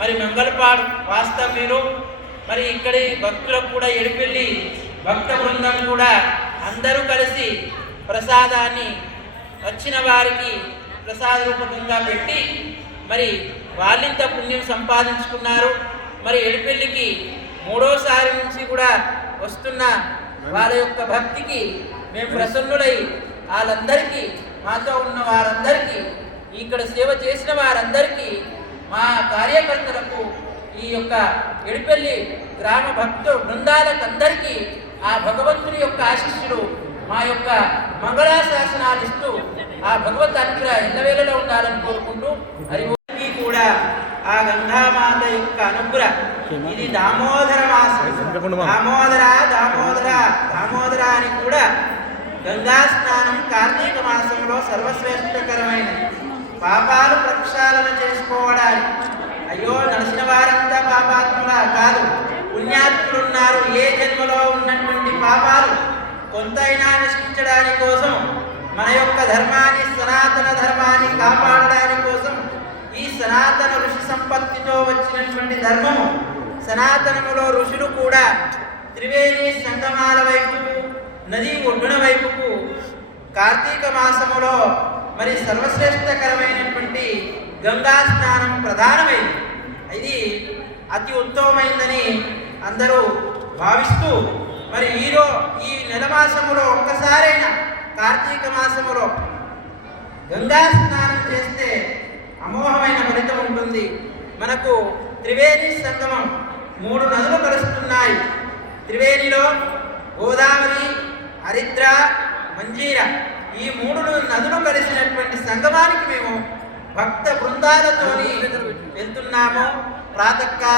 మరి మంగళపాడు వాస్తవ్యులు మరి ఇక్కడి భక్తులకు కూడా ఎడిపెళ్ళి భక్త బృందం కూడా అందరూ కలిసి ప్రసాదాన్ని వచ్చిన వారికి ప్రసాద రూపకంగా పెట్టి మరి వాళ్ళింత పుణ్యం సంపాదించుకున్నారు. మరి ఎడిపెళ్ళికి మూడోసారి నుంచి కూడా వస్తున్న వాళ్ళ యొక్క భక్తికి మేము ప్రసన్నులై వాళ్ళందరికీ మాతో ఉన్న వారందరికీ ఇక్కడ సేవ చేసిన వారందరికీ మా కార్యకర్తలకు ఈ యొక్క ఎడిపెల్లి గ్రామ భక్తు బృందాలకందరికీ ఆ భగవంతుని యొక్క ఆశీస్సులు మా యొక్క మంగళాశాసనాలు ఇస్తూ ఆ భగవత్ అనుగ్రహ ఎల్లవేళలో ఉండాలని కోరుకుంటూ అది కూడా ఆ గంగామాత యొక్క అనుగ్రహ ఇది దామోదర మాసం. దామోదర అని కూడా గంగా స్నానం కార్తీక మాసంలో సర్వశ్రేష్టకరమైనది. పాపాలు ప్రక్షాళన చేసుకోవడానికి అయ్యో నడిచిన వారంతా పాపాత్ములా కాదు, పుణ్యాత్ములున్నారు. ఏ జన్మలో ఉన్నటువంటి పాపాలు కొంతైనా నశించడాని కోసం మన యొక్క ధర్మాన్ని సనాతన ధర్మాన్ని కాపాడడాని కోసం ఈ సనాతన ఋషి సంపత్తితో వచ్చినటువంటి ధర్మము సనాతనములో ఋషులు కూడా త్రివేణి సంగమాల వైపుకు నది ఒడ్డున వైపుకు కార్తీక మాసములో మరి సర్వశ్రేష్టకరమైనటువంటి గంగా స్నానం ప్రధానమైంది. ఇది అతి ఉత్తమమైందని అందరూ భావిస్తూ మరి ఈ నెల మాసములో ఒక్కసారైనా కార్తీక మాసములో గంగా స్నానం చేస్తే అమోఘమైన ఫలితం ఉంటుంది. మనకు త్రివేణి సంగమం 3 నదులు కలుస్తున్నాయి. త్రివేణిలో గోదావరి, హరిద్ర, మంజీర ఈ 3 నదులు కలిసినటువంటి సంగమానికి మేము భక్త బృందాలతోని వెళ్తున్నాము. ప్రాతకాల